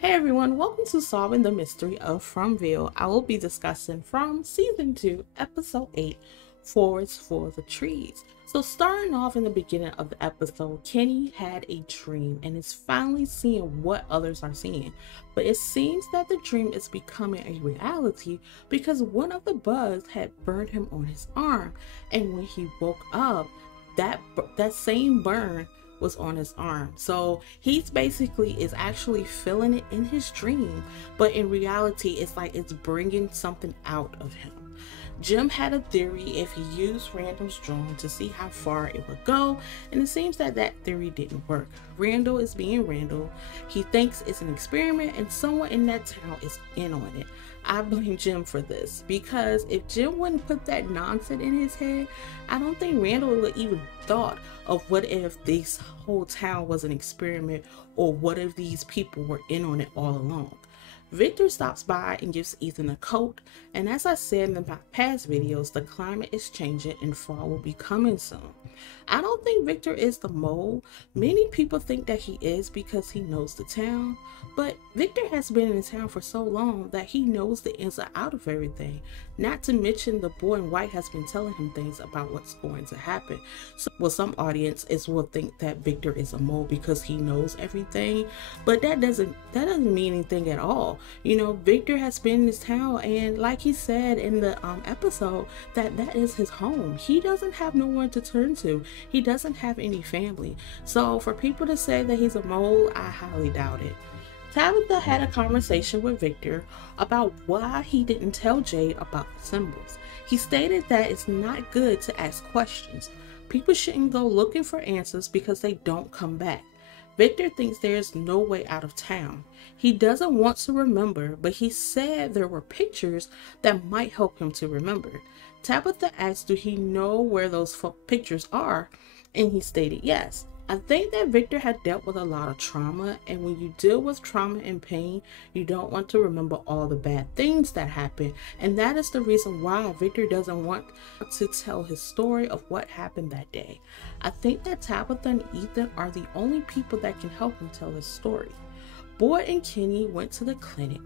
Hey everyone, welcome to Solving the Mystery of Fromville. I will be discussing from Season 2, Episode 8, Forest for the Trees. So starting off in the beginning of the episode, Kenny had a dream and is finally seeing what others are seeing. But it seems that the dream is becoming a reality because one of the bugs had burned him on his arm. And when he woke up, that same burn was on his arm. So he's basically is actually feeling it in his dream, but in reality it's like it's bringing something out of him. Jim had a theory if he used Randall's drone to see how far it would go, and it seems that that theory didn't work. Randall is being Randall. He thinks it's an experiment and someone in that town is in on it. I blame Jim for this because if Jim wouldn't put that nonsense in his head, I don't think Randall would even thought of what if this whole town was an experiment, or what if these people were in on it all along. Victor stops by and gives Ethan a coat, and as I said in my past videos, the climate is changing and fall will be coming soon. I don't think Victor is the mole. Many people think that he is because he knows the town, but Victor has been in the town for so long that he knows the ins and out of everything. Not to mention the boy in white has been telling him things about what's going to happen. So, well, some audiences will think that Victor is a mole because he knows everything, but that doesn't mean anything at all. You know, Victor has been in this town, and like he said in the episode, that is his home. He doesn't have no one to turn to. He doesn't have any family. So for people to say that he's a mole, I highly doubt it. Tabitha had a conversation with Victor about why he didn't tell Jade about the symbols. He stated that it's not good to ask questions. People shouldn't go looking for answers because they don't come back. Victor thinks there's no way out of town. He doesn't want to remember, but he said there were pictures that might help him to remember. Tabitha asked do he know where those pictures are, and he stated yes. I think that Victor had dealt with a lot of trauma, and when you deal with trauma and pain, you don't want to remember all the bad things that happened, and that is the reason why Victor doesn't want to tell his story of what happened that day. I think that Tabitha and Ethan are the only people that can help him tell his story. Boyd and Kenny went to the clinic,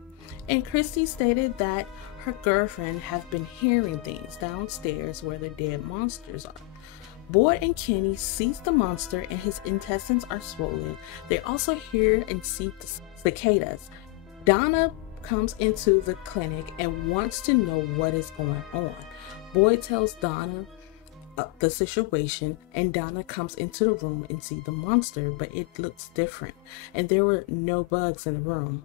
and Christy stated that her girlfriend have been hearing things downstairs where the dead monsters are. Boyd and Kenny sees the monster and his intestines are swollen. They also hear and see the cicadas. Donna comes into the clinic and wants to know what is going on. Boyd tells Donna the situation, and Donna comes into the room and sees the monster, but it looks different and there were no bugs in the room.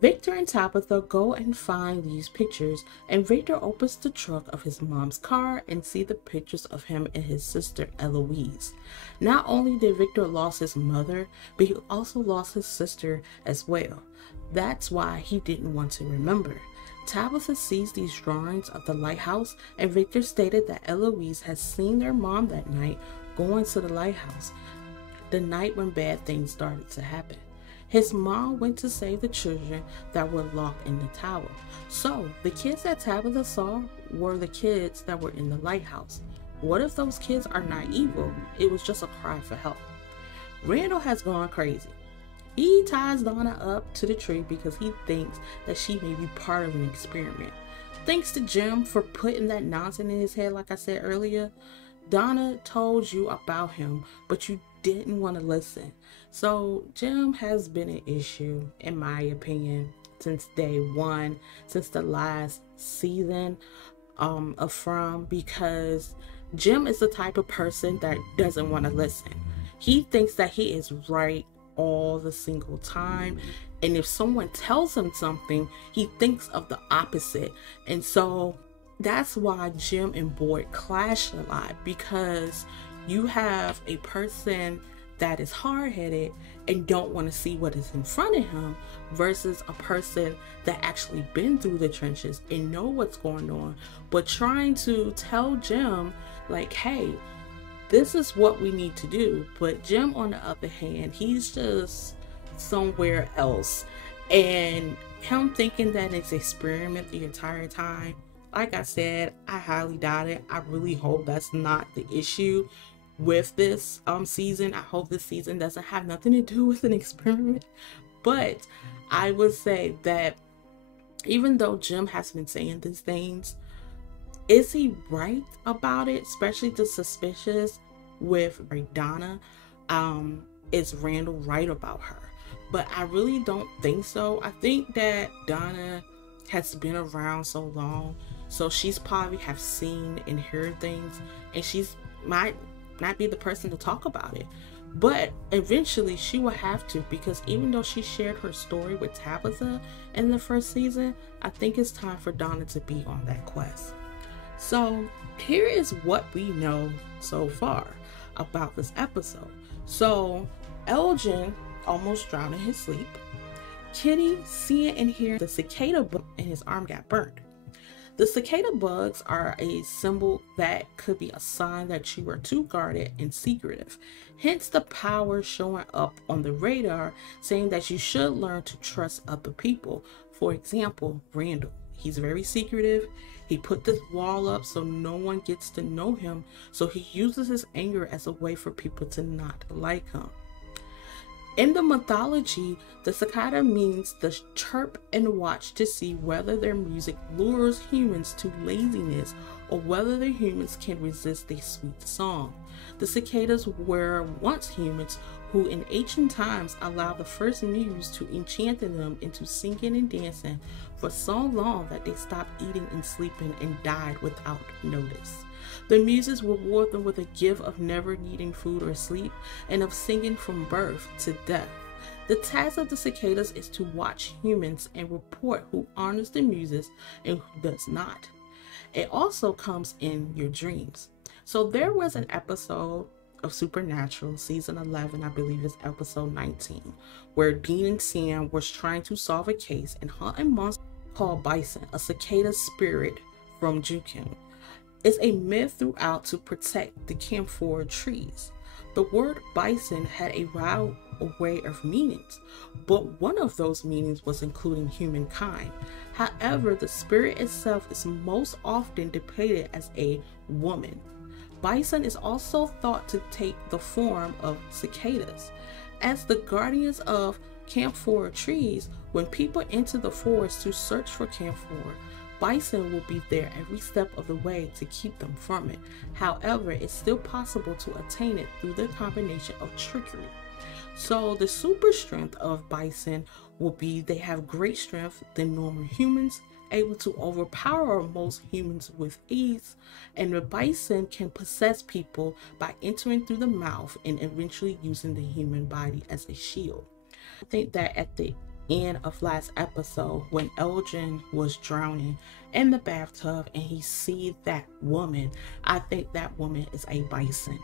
Victor and Tabitha go and find these pictures, and Victor opens the trunk of his mom's car and see the pictures of him and his sister Eloise. Not only did Victor lose his mother, but he also lost his sister as well. That's why he didn't want to remember. Tabitha sees these drawings of the lighthouse, and Victor stated that Eloise has seen their mom that night going to the lighthouse, the night when bad things started to happen. His mom went to save the children that were locked in the tower. So the kids that Tabitha saw were the kids that were in the lighthouse. What if those kids are not evil? It was just a cry for help. Randall has gone crazy. He ties Donna up to the tree because he thinks that she may be part of an experiment. Thanks to Jim for putting that nonsense in his head like I said earlier. Donna told you about him, but you didn't want to listen. So Jim has been an issue, in my opinion, since day one, since the last season of From, because Jim is the type of person that doesn't want to listen. He thinks that he is right all the single time, and if someone tells him something, he thinks of the opposite. And so that's why Jim and Boyd clash a lot, because you have a person that is hard-headed and don't want to see what is in front of him versus a person that actually been through the trenches and know what's going on, but trying to tell Jim like, hey, this is what we need to do. But Jim, on the other hand, he's just somewhere else, and him thinking that it's experiment the entire time, like I said, I highly doubt it. I really hope that's not the issue with this season. I hope this season doesn't have nothing to do with an experiment, But I would say that even though Jim has been saying these things, is he right about it? Especially the suspicious with Donna. Is Randall right about her? But I really don't think so. I think that Donna has been around so long, so she's probably have seen and heard things, and she's might not be the person to talk about it. But eventually she will have to, because even though she shared her story with Tabitha in the first season, I think it's time for Donna to be on that quest. So here is what we know so far about this episode. So Elgin almost drowned in his sleep. Kitty seeing and hearing the cicada bug and his arm got burned. The cicada bugs are a symbol that could be a sign that you are too guarded and secretive. Hence the power showing up on the radar saying that you should learn to trust other people. For example, Randall. He's very secretive. He put this wall up so no one gets to know him. So he uses his anger as a way for people to not like him. In the mythology, the cicada means the chirp and watch to see whether their music lures humans to laziness or whether the humans can resist a sweet song. The cicadas were once humans who in ancient times allowed the first muse to enchant them into singing and dancing for so long that they stopped eating and sleeping and died without notice. The muses reward them with a gift of never needing food or sleep and of singing from birth to death. The task of the cicadas is to watch humans and report who honors the muses and who does not. It also comes in your dreams. So there was an episode of Supernatural, season 11, I believe it's episode 19, where Dean and Sam was trying to solve a case and hunt a monster called Bison, a cicada spirit from Jukin. It's a myth throughout to protect the camphor trees. The word bison had a wide array of meanings, but one of those meanings was including humankind. However, the spirit itself is most often depicted as a woman. Bison is also thought to take the form of cicadas. As the guardians of camphor trees, when people enter the forest to search for camphor, bison will be there every step of the way to keep them from it. However, it's still possible to attain it through the combination of trickery. So the super strength of bison will be they have great strength than normal humans, able to overpower most humans with ease, and the bison can possess people by entering through the mouth and eventually using the human body as a shield. I think that at the end of last episode, when Elgin was drowning in the bathtub and he sees that woman, I think that woman is a bison.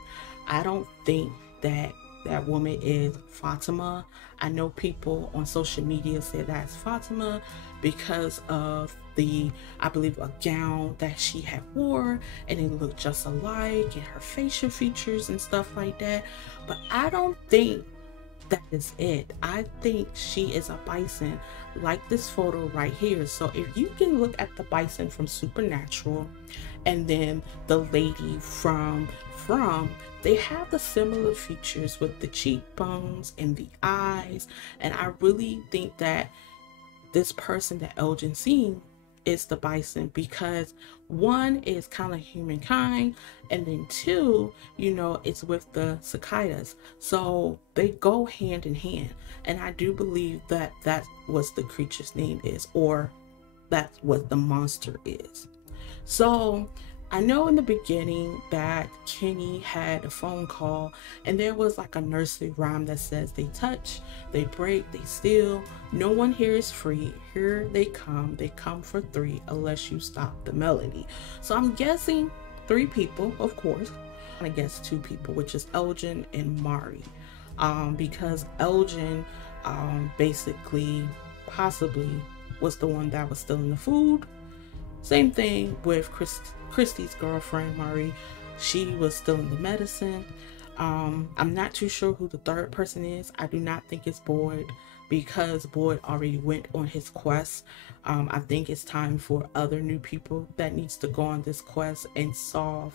I don't think that that woman is Fatima. I know people on social media say that's Fatima because of the, I believe, a gown that she had wore and it looked just alike and her facial features and stuff like that. But I don't think that is it. I think she is a bison like this photo right here. So if you can look at the bison from Supernatural and then the lady from they have the similar features with the cheekbones and the eyes, and I really think that this person that Elgin seen is the bison because one is kind of humankind, and then two, you know, it's with the cicadas, so they go hand in hand. And I do believe that that's what the creature's name is, or that's what the monster is. So I know in the beginning that Kenny had a phone call and there was like a nursery rhyme that says they touch, they break, they steal, no one here is free, here they come for three unless you stop the melody. So I'm guessing 3 people, of course. I guess 2 people, which is Elgin and Mari, because Elgin basically possibly was the one that was stealing the food. Same thing with Christy's girlfriend, Mari. She was stealing the medicine. I'm not too sure who the third person is. I do not think it's Boyd because Boyd already went on his quest. I think it's time for other new people that needs to go on this quest and solve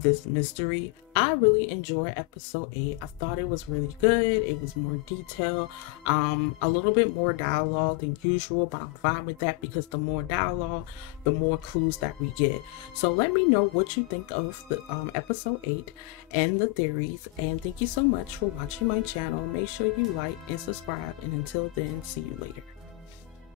this mystery. I really enjoyed episode 8. I thought it was really good. It was more detailed, a little bit more dialogue than usual, but I'm fine with that because the more dialogue, the more clues that we get. So let me know what you think of the episode 8 and the theories, and thank you so much for watching my channel. Make sure you like and subscribe, and until then, see you later.